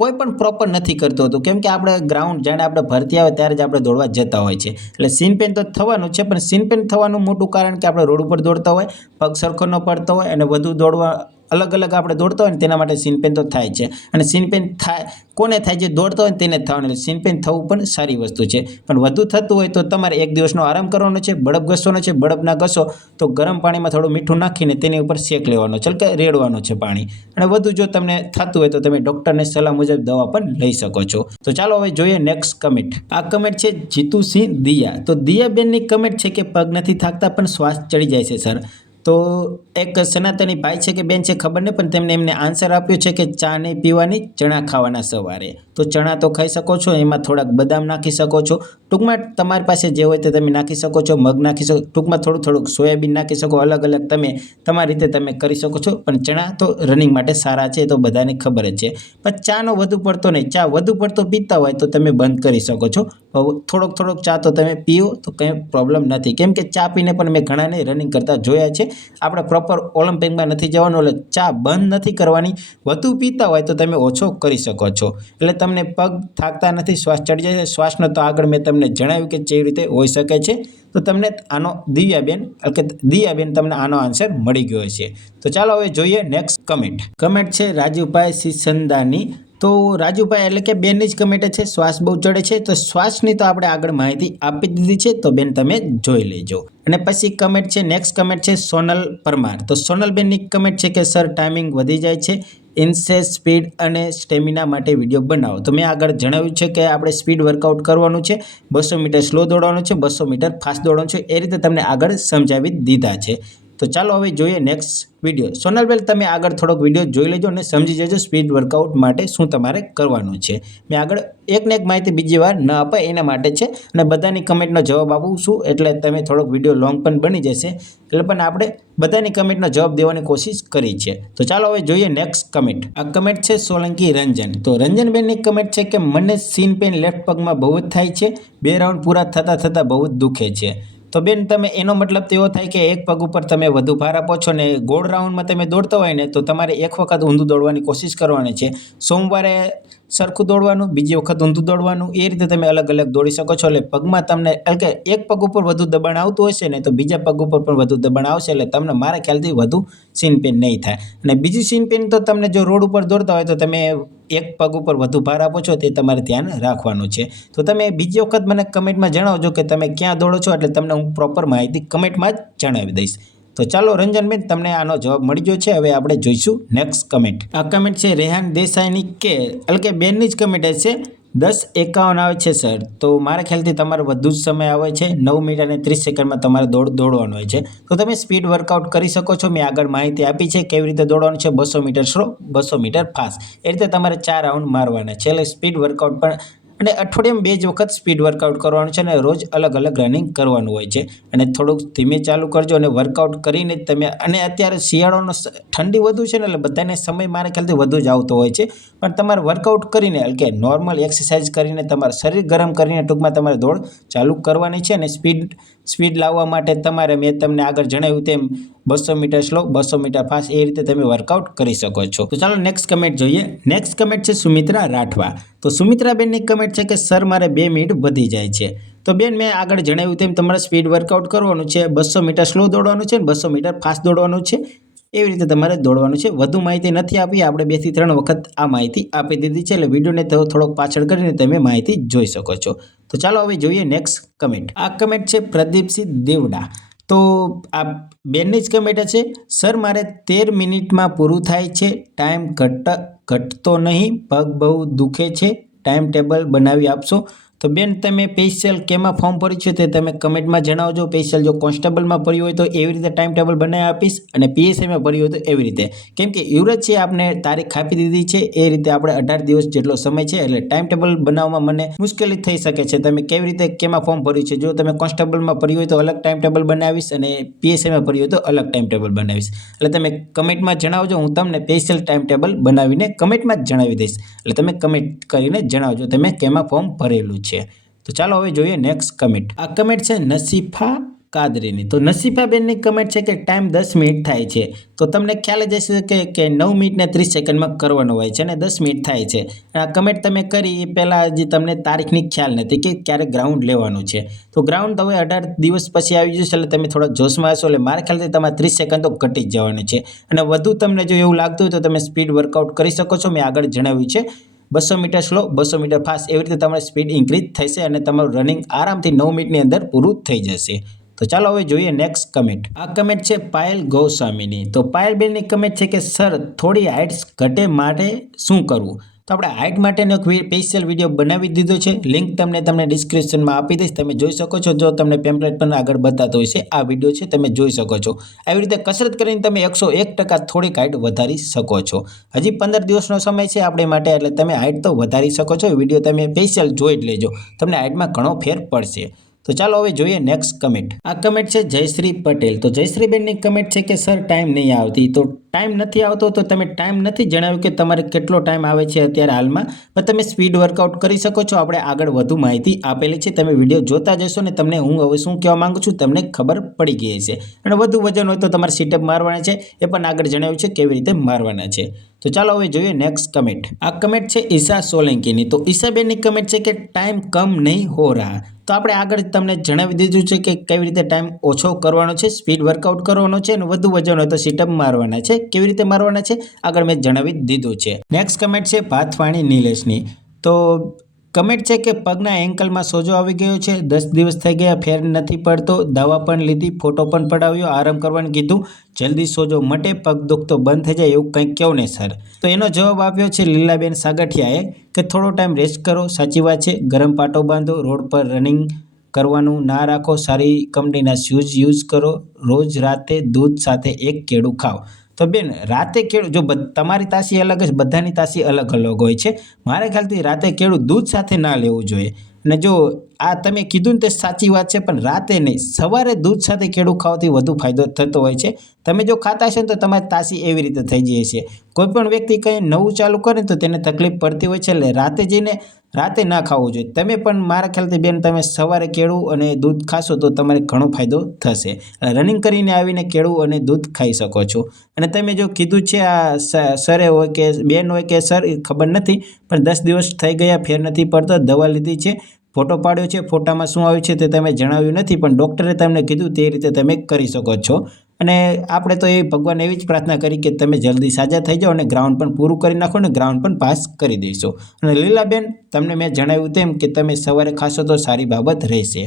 કોઈ પણ પ્રોપર નથી કરતું હોતું, કેમ કે આપણે ગ્રાઉન્ડ જાણે આપણે ભરતી આવે ત્યારે જ આપણે દોડવા જતા હોય છે. એટલે સીન પેન તો થવાનું છે, પણ સીન પેન થવાનું મોટું કારણ કે આપણે રોડ ઉપર દોડતા હોય, પગ સરખો ન પડતો હોય અને વધુ દોડવા અલગ અલગ આપણે દોડતા હોય ને તેના માટે સીન પેન તો થાય છે. અને સીન પેન થાય કોને થાય? જે દોડતા હોય તેને જ થવાનું. એટલે સીન પેન થવું પણ સારી વસ્તુ છે, પણ વધુ થતું હોય તો તમારે એક દિવસનો આરામ કરવાનો છે, બળફ ઘસવાનો છે. બળફ ના ઘસો તો ગરમ પાણીમાં થોડું મીઠું નાખીને તેની ઉપર શેક લેવાનો છે, કે રેડવાનું છે પાણી. અને વધુ જો તમને થતું હોય તો તમે ડૉક્ટરની સલાહ મુજબ દવા પણ લઈ શકો છો. તો ચાલો હવે જોઈએ નેક્સ્ટ કમેન્ટ. આ કમેન્ટ છે જીતુસિંહ દિયા. તો દિયાબેનની કમેન્ટ છે કે પગ નથી થાકતા પણ શ્વાસ ચડી જાય છે સર. તો એક સનાતની ભાઈ છે કે બેન છે ખબર નહીં, પણ એમને આન્સર આપ્યો છે કે ચા નહીં પીવાની, ચણા ખાવાના સવારે. તો ચણા તો ખાઈ શકો છો, એમાં થોડાક બદામ નાખી શકો છો, ટૂંકમાં તમારી પાસે જે હોય તે તમે નાખી શકો છો, મગ નાખી શકો, ટૂંકમાં થોડુંક સોયાબીન નાખી શકો, અલગ અલગ તમે તમારી રીતે તમે કરી શકો છો. પણ ચણા તો રનિંગ માટે સારા છે, એ તો બધાને ખબર જ છે. પણ ચાનો વધુ પડતો નહીં, ચા વધુ પડતો પીતા હોય તો તમે બંધ કરી શકો છો. થોડોક ચા તો તમે પીઓ તો કંઈ પ્રોબ્લેમ નથી, કેમ કે ચા પીને પણ મેં ઘણાને રનિંગ કરતા જોયા છે. આપણે પ્રોપર ઓલિમ્પિકમાં નથી જવાનું, એટલે ચા બંધ નથી કરવાની. વધુ પીતા હોય તો તમે ઓછો કરી શકો છો, એટલે તમને પગ થાકતા નથી, શ્વાસ ચડી જાય છે. શ્વાસનો તો આગળ મેં તમને જણાવ્યું કે કેવી રીતે હોઈ શકે છે. તો તમને આનો દિયાબેન તમને આનો આન્સર મળી ગયો છે. તો ચાલો હવે જોઈએ નેક્સ્ટ કમેન્ટ. કમેન્ટ છે રાજુભાઈ સિસંદાની. તો રાજુભાઈ એટલે કે બેનની જ કમેન્ટ છે, શ્વાસ બહુ ચડે છે. તો શ્વાસની તો આપણે આગળ માહિતી આપી દીધી છે, તો બેન તમે જોઈ લેજો. અને પછી કમેન્ટ છે નેક્સ્ટ કમેન્ટ છે સોનલ પરમાર. તો સોનલબેનની કમેન્ટ છે કે સર ટાઈમિંગ વધી જાય છે, ઇન્સેસ સ્પીડ અને સ્ટેમિના માટે વિડીયો બનાવો. તો મેં આગળ જણાવ્યું છે કે આપણે સ્પીડ વર્કઆઉટ કરવાનું છે, 200 મીટર સ્લો દોડવાનું છે, 200 મીટર ફાસ્ટ દોડવાનું છે, એ રીતે તમને આગળ સમજાવી દીધા છે. તો ચાલો હવે જોઈએ નેક્સ્ટ વિડીયો. સોનલબેન, તમે આગળ થોડોક વિડીયો જોઈ લેજો અને સમજી જજો સ્પીડ વર્કઆઉટ માટે શું તમારે કરવાનું છે. મેં આગળ એકને એક માહિતી બીજી વાર ન અપાય એના માટે છે, અને બધાની કમેન્ટનો જવાબ આપું છું, એટલે તમે થોડોક વિડીયો લોંગ પણ બની જશે, એટલે પણ આપણે બધાની કમેન્ટનો જવાબ દેવાની કોશિશ કરી છે. તો ચાલો હવે જોઈએ નેક્સ્ટ કમેન્ટ. આ કમેન્ટ છે સોલંકી રંજન. તો રંજનબેનની કમેન્ટ છે કે મને સીન પેન લેફ્ટ પગમાં બહુ જ થાય છે, 2 રાઉન્ડ પૂરા થતાં બહુ જ દુખે છે. તો બેન, તમે એનો મતલબ તો એવો થાય કે એક પગ ઉપર તમે વધુ ભાર આપો છો ને ગોળ રાઉન્ડમાં તમે દોડતા હોય ને, તો તમારે એક વખત ઊંધું દોડવાની કોશિશ કરવાની છે. સોમવારે સરખું દોડવાનું, બીજી વખત ઊંધું દોડવાનું, એ રીતે તમે અલગ અલગ દોડી શકો છો. એટલે પગમાં તમને એટલે કે એક પગ ઉપર વધુ દબાણ આવતું હશે ને તો બીજા પગ ઉપર પણ વધુ દબાણ આવશે, એટલે તમને મારા ખ્યાલથી વધુ સીન પેન નહીં થાય. અને બીજી સીન પેન તો તમને જો રોડ ઉપર દોડતા હોય તો તમે એક પગ ઉપર વધુ ભાર આપો છો, તે તમારે ધ્યાન રાખવાનું છે. તો તમે બીજી વખત મને કમેન્ટમાં જણાવજો કે તમે ક્યાં દોડો છો, એટલે તમને હું પ્રોપર માહિતી કમેન્ટમાં જ જણાવી દઈશ. તો ચાલો રંજનબેન, તમને આનો જવાબ મળી ગયો છે. હવે આપણે જોઈશું નેક્સ્ટ કમેન્ટ. આ કમેન્ટ છે રેહાન દેસાઈની કે એટલે કે બેનની જ કમેન્ટ છે, 10:51 આવે છે સર. તો મારા ખ્યાલથી તમારે વધુ જ સમય આવે છે, 9 મિનિટ અને 30 સેકન્ડમાં તમારે દોડવાનું હોય છે. તો તમે સ્પીડ વર્કઆઉટ કરી શકો છો. મેં આગળ માહિતી આપી છે કેવી રીતે દોડવાનું છે, 200 મીટર સ્લો, 200 મીટર ફાસ્ટ, એ રીતે તમારે 4 રાઉન્ડ મારવાના છે. એટલે સ્પીડ વર્કઆઉટ પણ અને અઠવાડિયામાં 2 જ વખત સ્પીડ વર્કઆઉટ કરવાનું છે અને રોજ અલગ અલગ રનિંગ કરવાનું હોય છે અને થોડુંક ધીમે ચાલુ કરજો અને વર્કઆઉટ કરીને જ તમે અને અત્યારે શિયાળાનો ઠંડી વધુ છે ને એટલે બધાને સમય મારા ખ્યાલથી વધુ જ આવતો હોય છે પણ તમારે વર્કઆઉટ કરીને એટલે કે નોર્મલ એક્સરસાઇઝ કરીને તમારું શરીર ગરમ કરીને ટૂંકમાં તમારે દોડ ચાલુ કરવાની છે અને સ્પીડ લાવવા માટે તમારે મેં તમને આગળ જણાવ્યું તેમ 200 મીટર સ્લો 200 મીટર ફાસ્ટ એ રીતે તમે વર્કઆઉટ કરી શકો છો. તો ચાલો નેક્સ્ટ કમેન્ટ જોઈએ. નેક્સ્ટ કમેન્ટ છે સુમિત્રા રાઠવા. તો સુમિત્રાબેનની કમેન્ટ છે કે સર મારે 2 મિનિટ વધી જાય છે. તો બેન મેં આગળ જણાવ્યું તેમ તમારે સ્પીડ વર્કઆઉટ કરવાનું છે, 200 મીટર સ્લો દોડવાનું છે અને 200 મીટર ફાસ્ટ દોડવાનું છે. એવી રીતે તમારે દોડવાનું છે. વધુ માહિતી નથી આપી, આપણે 2 થી 3 વખત આ માહિતી આપી દીધી છે એટલે વિડીયોને થોડોક પાછળ કરીને તમે માહિતી જોઈ શકો છો. તો ચાલો હવે જોઈએ નેક્સ્ટ કમેન્ટ. આ કમેન્ટ છે પ્રદીપસિંહ દેવડા. તો આ બેનની જ કમેન્ટ છે, સર મારે 13 મિનિટમાં પૂરું થાય છે, ટાઈમ ઘટતો નહીં, પગ બહુ દુખે છે, ટાઈમ ટેબલ બનાવી આપશો. તો બેન તમે સ્પેશિયલ કેમાં ફોર્મ ભર્યું છે તે તમે કમેન્ટમાં જણાવજો. સ્પેશિયલ જો કોન્સ્ટેબલમાં ભર્યું હોય તો એવી રીતે ટાઈમ ટેબલ બનાવી આપીશ અને પીએસઆઈમાં ભર્યું હોય તો એવી રીતે, કેમ કે યુવરાજ છે આપણે તારીખ આપી દીધી છે એ રીતે આપણે 18 દિવસ જેટલો સમય છે એટલે ટાઈમ ટેબલ બનાવવામાં મને મુશ્કેલી થઈ શકે છે. તમે કેવી રીતે કેમાં ફોર્મ ભર્યું છે, જો તમે કોન્સ્ટેબલમાં ભર્યું હોય તો અલગ ટાઈમ ટેબલ બનાવીશ અને પીએસઆઈમાં ભર્યું હોય તો અલગ ટાઈમ ટેબલ બનાવીશ. એટલે તમે કમેન્ટમાં જણાવજો, હું તમને સ્પેશિયલ ટાઈમ ટેબલ બનાવીને કમેન્ટમાં જ જણાવી દઈશ. એટલે તમે કમેન્ટ કરીને જણાવજો તમે કેમાં ફોર્મ ભરેલું છે. તો ચાલો હવે જોઈએ નેક્સ્ટ કમેન્ટ. આ કમેન્ટ છે નસીફા કાદરીની. તો નસીફાબેનની કમેન્ટ છે કે ટાઈમ 10 મિનિટ થાય છે. તો તમને ખ્યાલ જ હશે કે 9 મિનિટ ને 30 સેકન્ડમાં કરવાનું હોય છે અને 10 મિનિટ થાય છે. આ કમેન્ટ તમે કરી એ પહેલાં હજી તમને તારીખની ખ્યાલ નથી કે ક્યારે ગ્રાઉન્ડ લેવાનું છે. તો ગ્રાઉન્ડ તો હવે 18 દિવસ પછી આવી જશે એટલે તમે થોડા જોશમાં હશો એટલે મારા ખ્યાલથી તમારે 30 સેકન્ડ તો ઘટી જ જવાનું છે. અને વધુ તમને જો એવું લાગતું હોય તો તમે સ્પીડ વર્કઆઉટ કરી શકો છો. મેં આગળ જણાવ્યું છે 200 મીટર સ્લો 200 મીટર ફાસ્ટ એવી રીતે તમારી સ્પીડ ઇન્ક્રીઝ થશે અને તમારું રનિંગ આરામથી 9 મિનિટની અંદર પૂરું થઈ જશે. તો ચાલો હવે જોઈએ નેક્સ્ટ કમેન્ટ. આ કમેન્ટ છે પાયલ ગોસ્વામીની. તો પાયલબેનની કમેન્ટ છે કે સર થોડી હાઇટ્સ ઘટે માટે શું કરવું. તો આપણે હાઇટ માટેનો એક સ્પેશિયલ વિડીયો બનાવી દીધો છે, લિંક તમને ડિસ્ક્રિપ્શનમાં આપી દઈશ, તમે જોઈ શકો છો. જો તમને પેમ્પલેટ પણ આગળ બતાતો હોય છે આ વિડીયો છે, તમે જોઈ શકો છો. આવી રીતે કસરત કરીને તમે 101% થોડીક હાઇટ વધારી શકો છો. હજી 15 દિવસનો સમય છે આપણે માટે એટલે તમે હાઇટ તો વધારી શકો છો. વિડીયો તમે સ્પેશિયલ જોઈ જ લેજો, તમને હાઇટમાં ઘણો ફેર પડશે. તો ચાલો હવે જોઈએ નેક્સ્ટ કમેન્ટ. આ કમેન્ટ છે જયશ્રી પટેલ. તો જયશ્રીબેનની કમેન્ટ છે કે સર ટાઈમ નહીં આવતી. તો ટાઈમ નથી આવતો તો તમે ટાઈમ નથી જણાવ્યું કે તમારે કેટલો ટાઈમ આવે છે અત્યારે હાલમાં, પણ તમે સ્પીડ વર્કઆઉટ કરી શકો છો. આપણે આગળ વધુ માહિતી આપેલી છે, તમે વિડીયો જોતા જશો ને તમને હું હવે શું કહેવા માંગુ છું તમને ખબર પડી ગઈ હશે. અને વધુ વજન હોય તો તમારે સીટઅપ મારવાના છે, એ પણ આગળ જણાવ્યું છે કેવી રીતે મારવાના છે. તો ચાલો હવે જોઈએ નેક્સ્ટ કમેન્ટ. આ કમેન્ટ છે ઈશા સોલંકીની. તો ઈશાબેનની કમેન્ટ છે કે ટાઈમ કમ નહીં હો રહા. તો આપણે આગળ તમને જણાવી દીધું છે કે કેવી રીતે ટાઈમ ઓછો કરવાનો છે, સ્પીડ વર્કઆઉટ કરવાનો છે અને વધુ વજન હોય તો સીટઅપ મારવાના છે. કેવી રીતે મારવાના છે આગળ મેં જણાવી દીધું છે. નેક્સ્ટ કમેન્ટ છે ભાતવાણી નિલેશની. તો કમેન્ટ છે કે પગના એન્કલમાં સોજો આવી ગયો છે, 10 દિવસ થઈ ગયા, ફેર નથી પડતો, દવા પણ લીધી, ફોટો પણ પડાવ્યો, આરામ કરવાનું કીધું, જલ્દી સોજો મટે, પગ દુખતો બંધ થઈ જાય એવું કંઈક કહો ને સર. તો એનો જવાબ આપ્યો છે લીલાબેન સાગઠિયાએ કે થોડો ટાઈમ રેસ્ટ કરો. સાચી વાત છે, ગરમ પાટો બાંધો, રોડ પર રનિંગ કરવાનું ના રાખો, સારી કંપનીના શૂઝ યુઝ કરો, રોજ રાતે દૂધ સાથે એક કેળું ખાઓ. તો બેન રાતે કેળું, જો તમારી તાસી અલગ જ બધાની તાસી અલગ અલગ હોય છે. મારા ખ્યાલથી રાતે કેળું દૂધ સાથે ના લેવું જોઈએ. અને જો આ તમે કીધું ને તે સાચી વાત છે, પણ રાતે નહીં, સવારે દૂધ સાથે કેળું ખાવાથી વધુ ફાયદો થતો હોય છે. તમે જો ખાતા હશો ને તો તમારી તાસી એવી રીતે થઈ જાય છે. કોઈ પણ વ્યક્તિ કંઈ નવું ચાલુ કરે તો તેને તકલીફ પડતી હોય છે, એટલે રાતે જઈને રાતે ના ખાવું જોઈએ. તમે પણ મારા ખ્યાલથી બેન તમે સવારે કેળું અને દૂધ ખાશો તો તમારે ઘણો ફાયદો થશે. રનિંગ કરીને આવીને કેળું અને દૂધ ખાઈ શકો છો. અને તમે જો કીધું છે આ સરે હોય કે બેન હોય કે સર એ ખબર નથી, પણ 10 દિવસ થઈ ગયા, ફેર નથી પડતો, દવા લીધી છે, ફોટો પાડ્યો છે, ફોટામાં શું આવ્યું છે તે તમે જણાવ્યું નથી, પણ ડૉક્ટરે તમને કીધું તે રીતે તમે કરી શકો છો. અને આપણે તો એ ભગવાન એવી જ પ્રાર્થના કરી કે તમે જલ્દી સાજા થઈ જાઓ અને ગ્રાઉન્ડ પણ પૂરું કરી નાખો અને ગ્રાઉન્ડ પણ પાસ કરી દઈશો. અને લીલાબેન તમને મેં જણાવ્યું તેમ કે તમે સવારે ખાશો તો સારી બાબત રહેશે.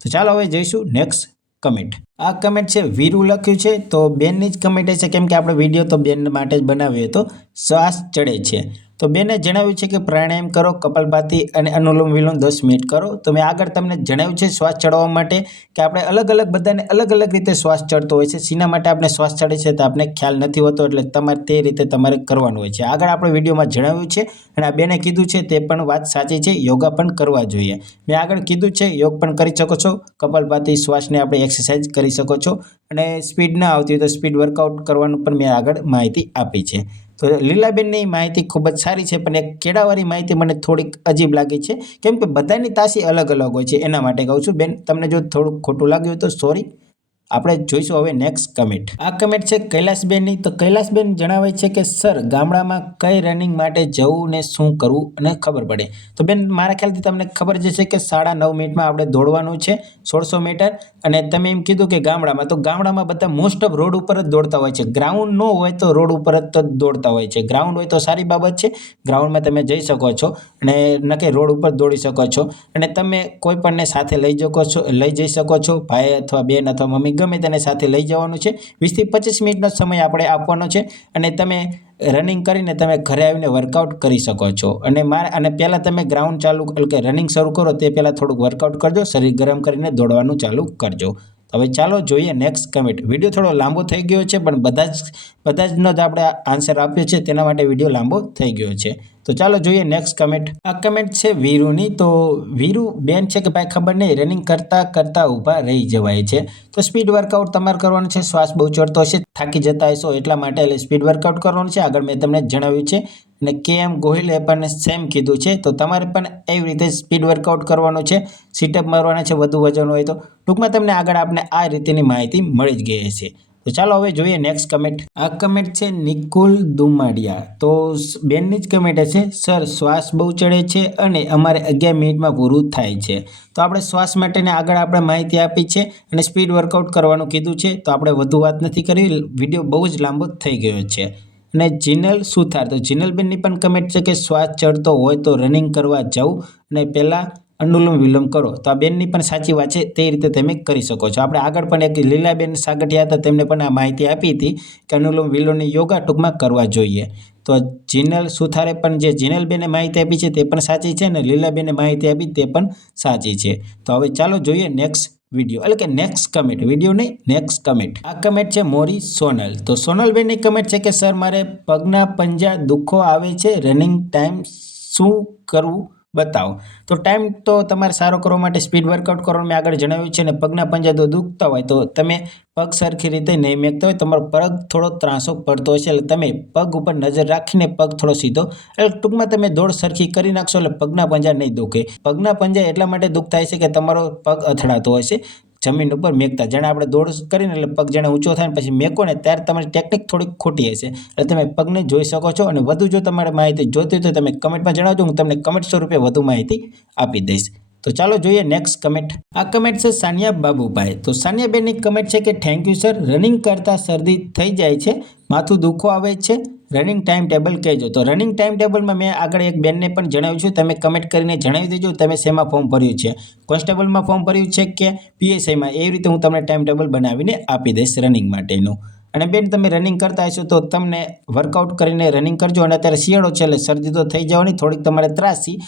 તો ચાલો હવે જઈશું નેક્સ્ટ કમેન્ટ. આ કમેન્ટ છે વીરુ લખ્યું છે. તો બેનની જ કમેન્ટ છે, કેમ કે આપણે વિડીયો તો બેન માટે જ બનાવ્યો હતો, શ્વાસ ચડે છે. તો બેને જણાવ્યું છે કે પ્રાણાયામ કરો, કપાલભાતી અને અનુલોમ વિલોમ 10 મિનિટ કરો. તો મેં આગળ તમને જણાવ્યું છે શ્વાસ ચડવા માટે કે આપણે અલગ અલગ બધાને અલગ અલગ રીતે શ્વાસ ચડતો હોય છે. શીના માટે આપણે શ્વાસ ચડે છે તો આપણે ખ્યાલ નથી હોતો, એટલે તમારે તે રીતે તમારે કરવાનું હોય છે. આગળ આપણે વિડીયોમાં જણાવ્યું છે અને આ બેને કીધું છે તે પણ વાત સાચી છે. યોગા પણ કરવા જોઈએ. મેં આગળ કીધું છે યોગ પણ કરી શકો છો, કપાલભાતી શ્વાસની આપણે એક્સરસાઇઝ કરી શકો છો અને સ્પીડ ના આવતી હોય તો સ્પીડ વર્કઆઉટ કરવાનું પણ મેં આગળ માહિતી આપી છે. તો લીલાબેનની માહિતી ખૂબ જ સારી છે, પણ એક કેળાવાળી માહિતી મને થોડીક અજીબ લાગી છે, કેમ કે બધાની તાસી અલગ અલગ હોય છે. એના માટે કહું છું બેન, તમને જો થોડુંક ખોટું લાગ્યું તો સોરી. આપણે જોઈશું હવે નેક્સ્ટ કમેન્ટ. આ કમેન્ટ છે કૈલાસબેનની. તો કૈલાસબેન જણાવે છે કે સર, ગામડામાં કઈ રનિંગ માટે જવું ને શું કરવું અને ખબર પડે. તો બેન, મારા ખ્યાલથી તમને ખબર જ છે કે 9.5 મિનિટમાં આપણે દોડવાનું છે 1600 મીટર. અને તમે એમ કીધું કે ગામડામાં, તો ગામડામાં બધા મોસ્ટ ઓફ રોડ ઉપર જ દોડતા હોય છે. ગ્રાઉન્ડ ન હોય તો રોડ ઉપર જ તો દોડતા હોય છે. ગ્રાઉન્ડ હોય તો સારી બાબત છે, ગ્રાઉન્ડમાં તમે જઈ શકો છો અને નકે રોડ ઉપર દોડી શકો છો. અને તમે કોઈ પણને સાથે લઈ જઈ શકો છો, ભાઈ અથવા બેન અથવા મમ્મી, ગમે તેને સાથે લઈ જવાનું છે. 20 થી 25 મિનિટનો સમય આપણે આપવાનો છે અને તમે રનિંગ કરીને તમે ઘરે આવીને વર્કઆઉટ કરી શકો છો. અને પહેલાં તમે ગ્રાઉન્ડ ચાલુ કે રનિંગ શરૂ કરો તે પહેલાં થોડુંક વર્કઆઉટ કરજો, શરીર ગરમ કરીને દોડવાનું ચાલુ કરજો. હવે ચાલો જોઈએ નેક્સ્ટ કમેન્ટ. વિડીયો થોડો લાંબો થઈ ગયો છે, પણ બધા જનો જ આપણે આન્સર આપ્યો છે, તેના માટે વિડીયો લાંબો થઈ ગયો છે. તો ચાલો જોઈએ નેક્સ્ટ કમેન્ટ. આ કમેન્ટ છે વીરુની. તો વીરુ બેન છે કે ભાઈ ખબર નહીં, રનિંગ કરતાં ઊભા રહી જવાય છે. તો સ્પીડ વર્કઆઉટ તમારે કરવાનું છે. શ્વાસ બહુ ચડતો હશે, થાકી જતા હશો એટલા માટે, એટલે સ્પીડ વર્કઆઉટ કરવાનું છે. આગળ મેં તમને જણાવ્યું છે. અને KM ગોહિલે પણ સેમ કીધું છે. તો તમારે પણ એવી રીતે સ્પીડ વર્કઆઉટ કરવાનું છે. સીટઅપ મારવાના છે વધુ વજન હોય તો. ટૂંકમાં તમને આગળ આપણે આ રીતેની માહિતી મળી જ ગઈ હશે. તો ચાલો હવે જોઈએ નેક્સ્ટ કમેન્ટ. આ કમેન્ટ છે નિકુલ દુમાડિયા. તો બેનની જ કમેન્ટ છે, સર શ્વાસ બહુ ચડે છે અને અમારે 11 મિનિટમાં પૂરું થાય છે. તો આપણે શ્વાસ માટેને આગળ આપણે માહિતી આપી છે અને સ્પીડ વર્કઆઉટ કરવાનું કીધું છે. તો આપણે વધુ વાત નથી કરવી, વિડીયો બહુ જ લાંબો થઈ ગયો છે. અને જીનલ સુથાર. તો જીનલબેનની પણ કમેન્ટ છે કે શ્વાસ ચડતો હોય તો રનિંગ કરવા જાઉં અને પહેલાં અનુલોમ વિલોમ કરો. તો આ બેનની પણ સાચી વાત છે, તે રીતે તમે કરી શકો છો. આપણે આગળ પણ એક લીલાબેન સાગઠિયા હતા, તેમને પણ આ માહિતી આપી હતી કે અનુલોમ વિલોમની યોગા ટૂંકમાં કરવા જોઈએ. તો જીનલ સુથારે પણ જે જીનલબેને માહિતી આપી છે તે પણ સાચી છે અને લીલાબેને માહિતી આપી તે પણ સાચી છે. તો હવે ચાલો જોઈએ નેક્સ્ટ વિડીયો, એટલે કે નેક્સ્ટ કમેન્ટ. વિડીયો નહીં, નેક્સ્ટ કમેન્ટ. આ કમેન્ટ છે મોરી સોનલ. તો સોનલબેનની કમેન્ટ છે કે સર, મારે પગના પંજા દુખો આવે છે, રનિંગ ટાઈમ શું કરવું બતાવો. તો ટાઈમ તો તમારે સારો કરવા માટે સ્પીડ વર્કઆઉટ કરવાનું મેં આગળ જણાવ્યું છે. અને પગના પંજા તો દુખતા હોય તો તમે પગ સરખી રીતે નહીં મેકતા હોય, તમારો પગ થોડો ત્રાસો પડતો હશે, એટલે તમે પગ ઉપર નજર રાખીને પગ થોડો સીધો, એટલે ટૂંકમાં તમે દોડ સરખી કરી નાખશો એટલે પગના પંજા નહીં દુખે. પગના પંજા એટલા માટે દુખતા હશે કે તમારો પગ અથડાતો હશે જમીન ઉપર મેકતા. જાણે આપણે દોડ કરીને એટલે પગ જાણે ઊંચો થાય ને પછી મેકો ને ત્યારે તમારી ટેકનિક થોડીક ખોટી હશે, એટલે તમે પગને જોઈ શકો છો. અને વધુ જો તમારે માહિતી જોઈતી હોય તો તમે કમેન્ટમાં જણાવજો, હું તમને કમેન્ટ સ્વરૂપે વધુ માહિતી આપી દઈશ. તો ચાલો જોઈએ નેક્સ્ટ કમેન્ટ. આ કમેન્ટ છે સાનિયા બાબુભાઈ. તો સાનિયાબેનની કમેન્ટ છે કે થેન્ક યુ સર, રનિંગ કરતાં શરદી થઈ જાય છે, માથું દુખો આવે છે, રનિંગ ટાઈમ ટેબલ કહેજો. તો રનિંગ ટાઈમ ટેબલમાં મેં આગળ એક બેનને પણ જણાવ્યું છે, તમે કમેન્ટ કરીને જણાવી દેજો તમે શેમાં ફોર્મ ભર્યું છે, કોન્સ્ટેબલમાં ફોર્મ ભર્યું છે કે PSIમાં. એવી રીતે હું તમને ટાઈમ ટેબલ બનાવીને આપી દઈશ રનિંગ માટેનું. અને બેન, તમે રનિંગ કરતા હશો તો તમને વર્કઆઉટ કરીને રનિંગ કરજો. અને અત્યારે શિયાળો છે એટલે શરદી તો થઈ જવાની, થોડીક તમારે તાસી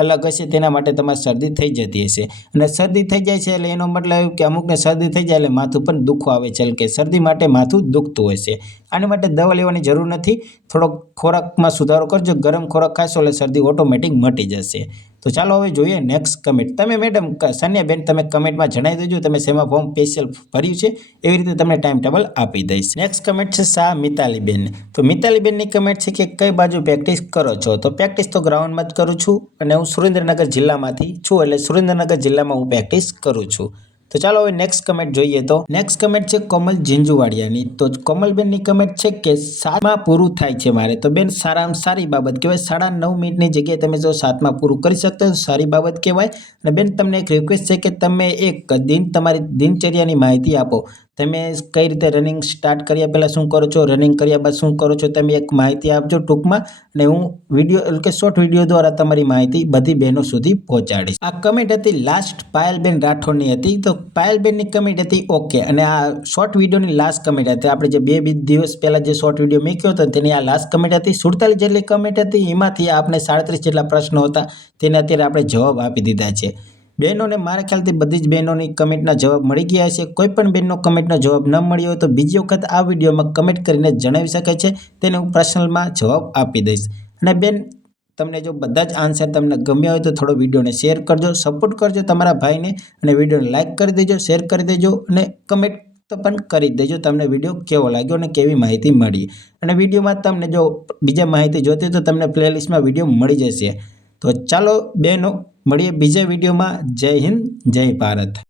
અલગ હશે, તેના માટે તમારે શરદી થઈ જતી હશે. અને શરદી થઈ જાય છે એટલે એનો મતલબ એવું કે અમુકને શરદી થઈ જાય એટલે માથું પણ દુખો આવે છે, એટલે કે શરદી માટે માથું દુખતું હશે. આની માટે દવા લેવાની જરૂર નથી, થોડોક ખોરાકમાં સુધારો કરજો. ગરમ ખોરાક ખાશો એટલે શરદી ઓટોમેટિક મટી જશે. તો ચાલો હવે જોઈએ નેક્સ્ટ કમેન્ટ. તમે મેડમ સાનિયાબેન, તમે કમેન્ટમાં જણાવી દેજો તમે શેમાં ફોર્મ સ્પેશિયલ ભર્યું છે, એવી રીતે તમને ટાઈમ ટેબલ આપી દઈશ. નેક્સ્ટ કમેન્ટ છે શાહ મિતાલીબેન. તો મિતાલીબેનની કમેન્ટ છે કે કઈ બાજુ પ્રેક્ટિસ કરો છો. તો પ્રેક્ટિસ તો ગ્રાઉન્ડમાં જ કરું છું અને હું સુરેન્દ્રનગર જિલ્લામાંથી છું, એટલે સુરેન્દ્રનગર જિલ્લામાં હું પ્રેક્ટિસ કરું છું. તો ચાલો હવે નેક્સ્ટ કમેન્ટ જોઈએ. તો નેક્સ્ટ કમેન્ટ છે કોમલ ઝીંઝુવાડિયાની. તો કોમલબેનની કમેન્ટ છે કે 7માં પૂરું થાય છે મારે. તો બેન, સારામાં સારી બાબત કહેવાય. 9.5 મિનિટની જગ્યાએ તમે જો 7માં પૂરું કરી શકતા તો સારી બાબત કહેવાય. અને બેન, તમને એક રિક્વેસ્ટ છે કે તમે એક તમારી દિનચર્યાની માહિતી આપો. તમે કઈ રીતે રનિંગ સ્ટાર્ટ કર્યા પહેલાં શું કરો છો, રનિંગ કર્યા બાદ શું કરો છો, તમે એક માહિતી આપજો ટૂંકમાં, અને હું વિડીયો એટલે કે શોર્ટ વિડીયો દ્વારા તમારી માહિતી બધી બહેનો સુધી પહોંચાડીશ. આ કમેન્ટ હતી લાસ્ટ પાયલબેન રાઠોડની હતી. તો પાયલબેનની કમેન્ટ હતી ઓકે, અને આ શોર્ટ વિડીયોની લાસ્ટ કમેન્ટ હતી. આપણે જે બે દિવસ પહેલાં જે શોર્ટ વિડીયો મૂક્યો હતો તેની આ લાસ્ટ કમેન્ટ હતી. 47 જેટલી કમેન્ટ હતી, એમાંથી આપણે 37 જેટલા પ્રશ્નો હતા તેને અત્યારે આપણે જવાબ આપી દીધા છે. બહેનોને મારા ખ્યાલથી બધી જ બહેનોની કમેન્ટના જવાબ મળી ગયા છે. કોઈ પણ બહેનનો કમેન્ટનો જવાબ ન મળ્યો હોય તો બીજી વખત આ વિડીયોમાં કમેન્ટ કરીને જણાવી શકે છે, તેને હું પર્સનલમાં જવાબ આપી દઈશ. અને બેન, તમને જો બધા જ આન્સર તમને ગમ્યા હોય તો થોડો વિડીયોને શેર કરજો, સપોર્ટ કરજો તમારા ભાઈને, અને વિડીયોને લાઇક કરી દેજો, શેર કરી દેજો, અને કમેન્ટ તો પણ કરી દેજો તમને વિડીયો કેવો લાગ્યો અને કેવી માહિતી મળી. અને વિડીયોમાં તમને જો બીજા માહિતી જોતી હોય તો તમને પ્લેલિસ્ટમાં વિડીયો મળી જશે. તો ચાલો બહેનો, મળીએ બીજા વિડીયોમાં. જય હિન્દ, જય ભારત.